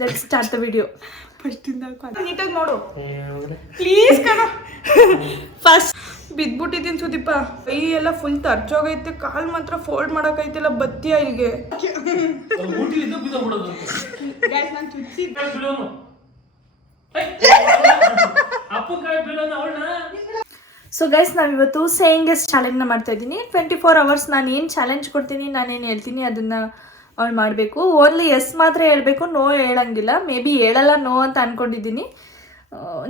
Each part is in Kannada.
Let's start the video. First ನೀಟಾಗಿ ನೋಡು ಪ್ಲೀಸ್ ಕಣ. ಫಸ್ಟ್ ಬಿದ್ಬಿಟ್ಟಿದ್ದೀನಿ ಸುದೀಪ, ಕೈ ಎಲ್ಲ ಫುಲ್ ತರ್ಚೋಗೈತೆ, ಕಾಲ್ ಮಾತ್ರ ಫೋಲ್ಡ್ ಮಾಡಕೈತಿಲ್ಲ. ಬತ್ತಿಯ ಇಲ್ಲಿಗೆ ಸೊ ಗೈಸ್, ನಾವಿವತ್ತು ಸೇಯಿಂಗ್ ಎಸ್ ಚಾಲೆಂಜ್ನ ಮಾಡ್ತಾ ಇದ್ದೀನಿ. 24 hours ನಾನು ಏನು ಚಾಲೆಂಜ್ ಕೊಡ್ತೀನಿ, ನಾನೇನು ಹೇಳ್ತೀನಿ ಅದನ್ನು ಅವಳು ಮಾಡಬೇಕು. ಓನ್ಲಿ ಎಸ್ ಮಾತ್ರ ಹೇಳಬೇಕು, ನೋ ಹೇಳಂಗಿಲ್ಲ. ಮೇ ಬಿ ಹೇಳಲ್ಲ ನೋ ಅಂತ ಅಂದ್ಕೊಂಡಿದ್ದೀನಿ.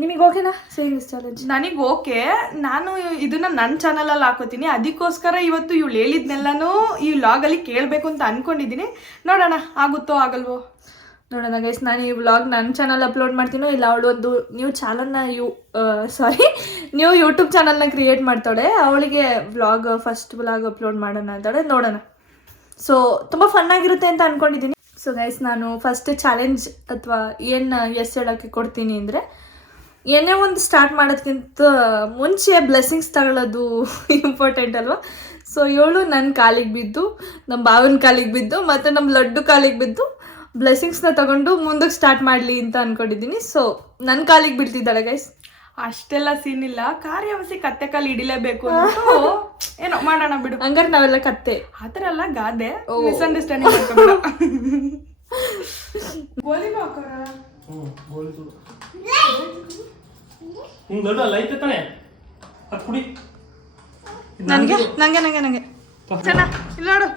ನಿಮಗೆ ಓಕೆನಾ ಸೇಯಿಂಗ್ ಎಸ್ ಚಾಲೆಂಜ್? ನನಗೆ ಓಕೆ. ನಾನು ಇದನ್ನು ನನ್ನ ಚಾನಲಲ್ಲಿ ಹಾಕೋತೀನಿ. ಅದಕ್ಕೋಸ್ಕರ ಇವತ್ತು ಇವಳು ಹೇಳಿದ್ನೆಲ್ಲನೂ ಈ ವ್ಲಾಗಲ್ಲಿ ಕೇಳಬೇಕು ಅಂತ ಅಂದ್ಕೊಂಡಿದ್ದೀನಿ. ನೋಡೋಣ ಆಗುತ್ತೋ ಆಗಲ್ವೋ ನೋಡೋಣ ಗೈಸ್. ನಾನು ಈ ವ್ಲಾಗ್ ನನ್ನ ಚಾನಲ್ ಅಪ್ಲೋಡ್ ಮಾಡ್ತೀನೋ ಇಲ್ಲ ಅವಳು ಒಂದು ನ್ಯೂ ಚಾನಲ್ನ ನ್ಯೂ ಯೂಟ್ಯೂಬ್ ಚಾನಲ್ನ ಕ್ರಿಯೇಟ್ ಮಾಡ್ತಾಳೆ. ಅವಳಿಗೆ ಫಸ್ಟ್ ವ್ಲಾಗ್ ಅಪ್ಲೋಡ್ ಮಾಡೋಣ ಅಂತಾಳೆ. ನೋಡೋಣ. ಸೊ ತುಂಬ ಫನ್ನಾಗಿರುತ್ತೆ ಅಂತ ಅಂದ್ಕೊಂಡಿದ್ದೀನಿ. ಸೊ ಗೈಸ್, ನಾನು ಫಸ್ಟ್ ಚಾಲೆಂಜ್ ಅಥವಾ ಏನು ಎಸ್ ಹೇಳೋಕ್ಕೆ ಕೊಡ್ತೀನಿ ಅಂದರೆ, ಏನೇ ಒಂದು ಸ್ಟಾರ್ಟ್ ಮಾಡೋದಕ್ಕಿಂತ ಮುಂಚೆ ಬ್ಲೆಸ್ಸಿಂಗ್ಸ್ ತಗೊಳ್ಳೋದು ಇಂಪಾರ್ಟೆಂಟ್ ಅಲ್ವಾ. ಸೊ ಇವಳು ನನ್ನ ಕಾಲಿಗೆ ಬಿದ್ದು, ನಮ್ಮ ಬಾವನ ಕಾಲಿಗೆ ಬಿದ್ದು ಮತ್ತು ನಮ್ಮ ಲಡ್ಡು ಕಾಲಿಗೆ ಬಿದ್ದು ಬ್ಲೆಸ್ಸಿಂಗ್ಸ್ನ ತಗೊಂಡು ಮುಂದಕ್ಕೆ ಸ್ಟಾರ್ಟ್ ಮಾಡಲಿ ಅಂತ ಅಂದ್ಕೊಂಡಿದ್ದೀನಿ. ಸೊ ನನ್ನ ಕಾಲಿಗೆ ಬಿಡ್ತಿದ್ದಾಳೆ ಗೈಸ್. ಅಷ್ಟೆಲ್ಲ ಸೀನ್ ಇಲ್ಲ. ಕಾರ್ಯವಸಿ ಕತ್ತೆ ಕಾಲು ಹಿಡಿಲೇಬೇಕು ಅಂದ್ಬಿಟ್ಟು ಏನೋ ಮಾಡೋಣ ಬಿಡು. ಹಂಗಾರೆ ನಾವೆಲ್ಲ ಕತ್ತೆ ಆ ಥರ ಎಲ್ಲ ಗಾದೆ ಮಿಸ್ಅಂಡರ್ಸ್ಟ್ಯಾಂಡಿಂಗ್ ಮಾಡ್ಕೊಬೇಡ. ಗೋಲಿನೂ ಹಾಕೋರ ನನಗೆ ನಂಗೆ ನಂಗೆ ನಂಗೆ ಚೆನ್ನ ಇಲ್ಲ ನೋಡು.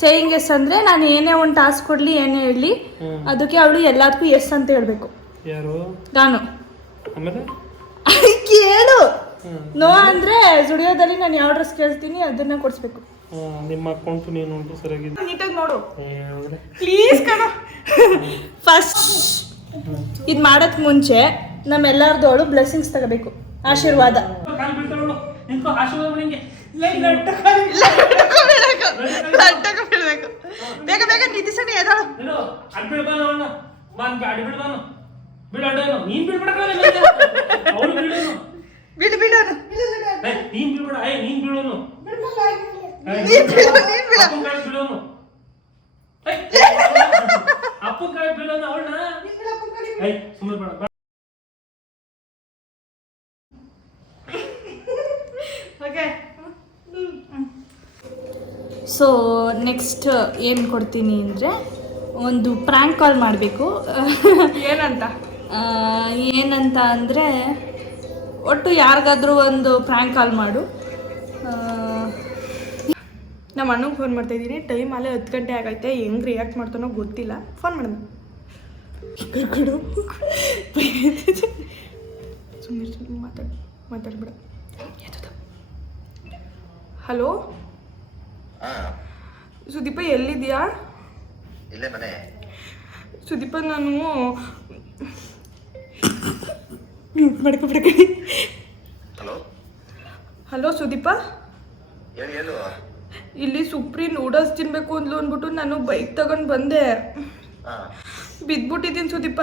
ಸೇಯಿಂಗ್ ಎಸ್ ಅಂದ್ರೆ ನಾನು ಏನೇ ಒಂದು ಟಾಸ್ಕ್ ಕೊಡ್ಲಿ ಏನೇ ಹೇಳಲಿ ಅದಕ್ಕೆ ಅವಳು ಎಲ್ಲದಕ್ಕೂ ಎಸ್ ಅಂತ ಹೇಳ್ಬೇಕು. ನಾನು ಕೇಳು. ನೋ ಅಂದ್ರೆ ಸ್ಟುಡಿಯೋದಲ್ಲಿ ನಾನು ಯಾವ ಡ್ರೆಸ್ ಕೇಳ್ತೀನಿ ಅದನ್ನ ಕೊಡಿಸ್ಬೇಕು. ನಿಮ್ಮ ಅಕೌಂಟ್ ನೀನು ಸರಿಯಾಗಿ ನೀಟಾಗಿ ನೋಡು ಪ್ಲೀಸ್ ಕಣ. ಫಸ್ಟ್ ಇದು ಮಾಡೋಕ್ ಮುಂಚೆ ನಮ್ಮೆಲ್ಲರದವಳು ಬ್ಲೆಸ್ಸಿಂಗ್ಸ್ ತಗೋಬೇಕು, ಆಶೀರ್ವಾದ. ಬೇಗ ಬೇಗ ನಿಧಿಸಣಿ ಎದಾಳು. ಬಿಡು ಬಿಡೋನು ಸೊ ನೆಕ್ಸ್ಟ್ ಏನು ಕೊಡ್ತೀನಿ ಅಂದರೆ, ಒಂದು ಪ್ರ್ಯಾಂಕ್ ಕಾಲ್ ಮಾಡಬೇಕು. ಏನಂತ ಅಂದರೆ, ಒಟ್ಟು ಯಾರಿಗಾದ್ರೂ ಒಂದು ಪ್ರ್ಯಾಂಕ್ ಕಾಲ್ ಮಾಡು. ನಮ್ಮ ಅಣ್ಣಗೆ ಫೋನ್ ಮಾಡ್ತಾಯಿದ್ದೀನಿ. ಟೈಮ್ ಅಲ್ಲೇ 10 ಗಂಟೆ ಆಗೈತೆ. ಹೆಂಗೆ ರಿಯಾಕ್ಟ್ ಮಾಡ್ತಾನೋ ಗೊತ್ತಿಲ್ಲ. ಫೋನ್ ಮಾಡೋಣ. ಸುಮ್ಮನೆ ಮಾತಾಡ್ಬೇಡ. ಹಲೋ ಸುದೀಪ, ಎಲ್ಲಿದ್ಯಾ? ಸುದೀಪ, ನಾನು ಮಾಡ್ಕೊಬಿಡ್ತೀನಿ. ಹಲೋ ಸುದೀಪ, ಇಲ್ಲಿ ಸುಪ್ರಿ ನೂಡಲ್ಸ್ ತಿನ್ಬೇಕು ಅಂದ್ಲು ಅಂದ್ಬಿಟ್ಟು ನಾನು ಬೈಕ್ ತಗೊಂಡು ಬಂದೆ. ಬಿದ್ಬಿಟ್ಟಿದ್ದೀನಿ ಸುದೀಪ.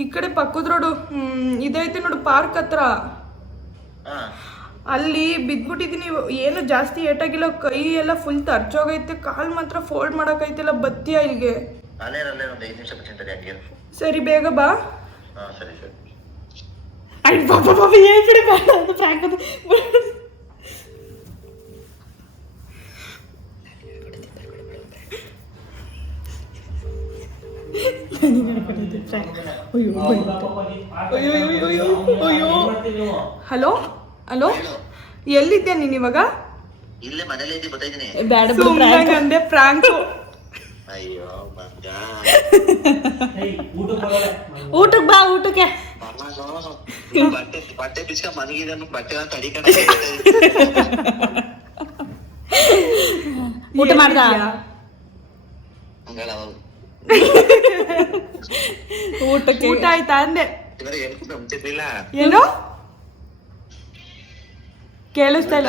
ಈ ಕಡೆ ಪಕ್ಕದ ರೋಡು ಇದೈತೆ ನೋಡು, ಪಾರ್ಕ್ ಹತ್ರ. ಅಲ್ಲಿ ಬಿದ್ಬಿಟ್ಟಿದ್ದೀನಿ. ಏನು ಜಾಸ್ತಿ ಏಟಾಗಿಲ್ಲ. ಕೈ ಎಲ್ಲ ಫುಲ್ ತರ್ಚೋಗೈತೆ, ಕಾಲ್ ಮಾತ್ರ ಫೋಲ್ಡ್ ಮಾಡಕೈತಿಲ್ಲ. ಬತ್ತಿಯ ಇಲ್ಲಿಗೆ. ಸರಿ ಬೇಗ ಬಾ. ಹಲೋ ಹಲೋ, ಎಲ್ಲಿದ್ಯಾ ನೀನ್ ಇವಾಗ? ಅಂದೆ ಪ್ರಾಂಕ್. ಊಟಕ್ಕೆ ಬಾ. ಊಟಕ್ಕೆ ಊಟ ಮಾಡ್ದ? ಊಟಕ್ಕೆ ಊಟ ಆಯ್ತಾ ಅಂದೆ. ಏನು ಕೇಳಿಸ್ತಾ ಇಲ್ಲ.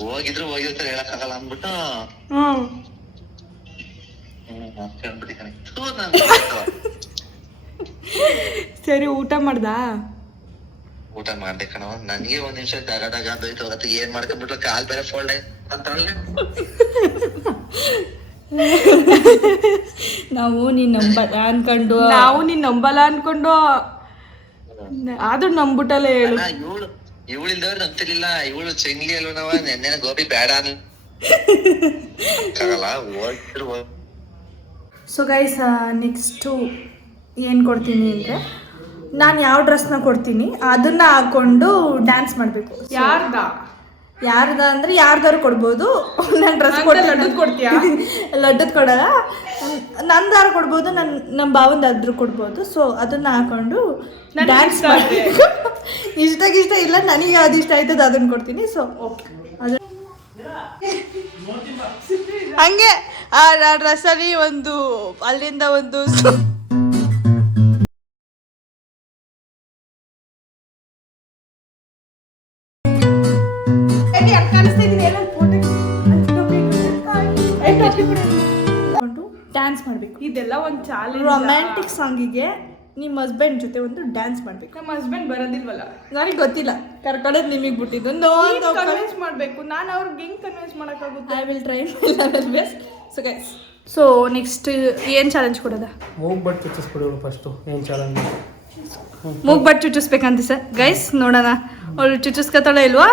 ಹೋಗಿರ್ತಾರೆ ಹೇಳಕ್ಕಾಗಲ್ಲ ಅಂದ್ಬಿಟ್ಟು ಸರಿ ಊಟ ಮಾಡ್ದ? ಊಟ ಮಾಡ್ದೆ ಕಣವ. ನನ್ಗೆ ಒಂದ್ ನಿಮಿಷ ಡಗ ಅದೋಯ್ತು. ಅವತ್ತು ಏನ್ ಮಾಡ್ಕೊಂಡ್ಬಿಟ್ರು ಕಾಲ್ ಬೇರೆ ಫೋಲ್ಡ್ ಅಂತಲ್ಲ. ನಾವು ನೀನ್ ನಂಬಲ್ಲ ಅನ್ಕೊಂಡು ಆದ್ರೂ ನಂಬಿಟ್ಟಲ್ಲೇ ಹೇಳು. ಇವಳಿಲ್ದವ್ರು ನಂಬ್ತಿರ್ಲಿಲ್ಲ. ಇವಳು ಚೆಂಗ್ಲಿ ಅಲ್ವನವ. ನೆನ್ನೆ ಗೋಬಿ ಬೇಡ ಆಗಲ್ಲ ಹೋಗ್ತಿರು. ಸೊ ಗೈಸ್ ನೆಕ್ಸ್ಟು ಏನು ಕೊಡ್ತೀನಿ ಅಂದರೆ ನಾನು ಯಾವ ಡ್ರೆಸ್ನ ಕೊಡ್ತೀನಿ ಅದನ್ನ ಹಾಕೊಂಡು ಡ್ಯಾನ್ಸ್ ಮಾಡಬೇಕು. ಯಾರ್ದ ಅಂದರೆ ಯಾರ್ದಾರು ಕೊಡ್ಬೋದು. ನಾನು ಡ್ರೆಸ್ ಕೊಡ್ತೀಯಾ? ಲಡ್ಡದ್ ಕೊಡಲ್ಲ, ನಂದಾರು ಕೊಡ್ಬೋದು, ನಮ್ಮ ಭಾವಂದಾದ್ರೂ ಕೊಡ್ಬೋದು. ಸೊ ಅದನ್ನ ಹಾಕೊಂಡು ಡ್ಯಾನ್ಸ್ ಮಾಡಬೇಕು. ಇಷ್ಟ ಇಲ್ಲ, ನನಗೆ ಯಾವ್ದು ಇಷ್ಟ ಆಯ್ತದ ಅದನ್ನ ಕೊಡ್ತೀನಿ. ಸೊ ಓಕೆ, ಅದು ಹಂಗೆ ಆ ಡ್ರೆಸ್ಸಲ್ಲಿ ಒಂದು ಅಲ್ಲಿಂದ ಒಂದು ಡ್ಯಾನ್ಸ್ ಮಾಡಬೇಕು. ಇದೆಲ್ಲ ಒಂದು ಚಾಲೆಂಜ್. ರೊಮ್ಯಾಂಟಿಕ್ ಸಾಂಗಿಗೆ ನಿಮ್ಮ ಹಸ್ಬೆಂಡ್ ಜೊತೆ ಒಂದು ಡ್ಯಾನ್ಸ್ ಮಾಡಬೇಕು. ನಮ್ಮ ಹಸ್ಬೆಂಡ್ ಬರೋದಿಲ್ವಲ್ಲ, ನನಗೆ ಗೊತ್ತಿಲ್ಲ, ಕರ್ಕೊಳ್ಳೋದು ನಿಮಗೆ ಬಿಟ್ಟಿದ್ದು. ಕನ್ವಿನ್ಸ್ ಮಾಡಬೇಕು. ನಾನು ಅವ್ರಿಗೆ ಹೆಂಗ್ ಕನ್ವಿನ್ಸ್ ಮಾಡೋಕ್ಕಾಗುತ್ತೆ? I will try my level best. So guys, so next ಏನು ಚಾಲೆಂಜ್ ಕೊಡೋದ? ಮೂಗ್ಬಟ್ಟು ಚುಚ್ಚಿಸ್ಬಿಡೋರು ಫಸ್ಟು. ಏನು ಚಾಲೆಂಜ್? ಮೂಗ್ಬಟ್ಟು ಚುಚ್ಚಿಸ್ಬೇಕಂತ ಸರ್. ಗೈಸ್ ನೋಡೋಣ ಅವಳು ಚುಚ್ಚಿಸ್ಕೊತಾಳೆ ಇಲ್ವಾ,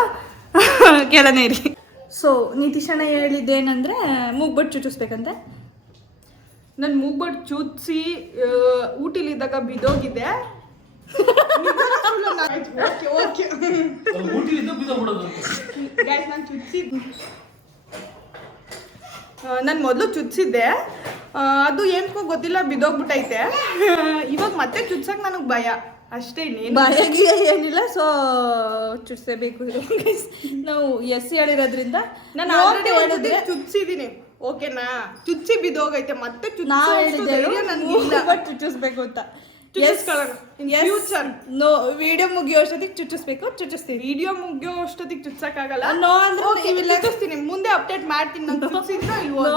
ಕೇಳೋಣ ಇರಿ. ಸೊ ನಿತೀಶಣ್ಣ ಹೇಳಿದ್ದೇನೆಂದರೆ ಮೂಗ್ಬಟ್ಟು ಚುಚ್ಚಿಸ್ಬೇಕಂತೆ. ನನ್ನ ಮೂಗ್ಬಟ್ಟು ಚುಚ್ಚಿಸಿ ಊಟಿಲಿದ್ದಾಗ ಬಿದೋಗಿದೆ. ನಾನು ಮೊದಲು ಚುಚ್ಚಿದ್ದೆ, ಅದು ಏನಕ್ಕೋ ಗೊತ್ತಿಲ್ಲ ಬಿದೋಗ್ಬಿಟ್ಟೈತೆ. ಇವಾಗ ಮತ್ತೆ ಚುಚ್ಸಕ್ ನನಗೆ ಭಯ ಅಷ್ಟೇ, ಇನ್ನೇನು ಭಯಗಿ ಏನಿಲ್ಲ. ಸೊ ಚುಚ್ಸಬೇಕು. ನಾವು ಹೇಳಿರೋದ್ರಿಂದ ನಾನು ಆಲ್ರೆಡಿ ಹೇಳಿದ್ರೆ ಚುಚ್ಚಿದ್ದೀನಿ, ಓಕೆನಾ? ಚುಚ್ಚಿ ಬಿದೋಗೈತೆ, ಮತ್ತೆ ಚುಚ್ಚಿಸ್ಬೇಕು ಅಂತ. ಫ್ಯೂಚರ್ ನೋ, ವಿಡಿಯೋ ಮುಗಿಯೋ ಅಷ್ಟೊತ್ತಿಗೆ ಚುಚ್ಚಿಸ್ತೀವಿ. ವಿಡಿಯೋ ಮುಗಿಯೋ ಅಷ್ಟೊತ್ತಿಗೆ ಚುಚ್ಚಕ್ಕಾಗಲ್ಲ. ನೋ ಅಂದ್ರೆ ಚುಚ್ಚಿಸ್ತೀನಿ, ಮುಂದೆ ಅಪ್ಡೇಟ್ ಮಾಡ್ತೀನಿ. ನಾನು ಚುಚ್ಚಿದ್ನೋ ಇಲ್ವೋ. ನೋ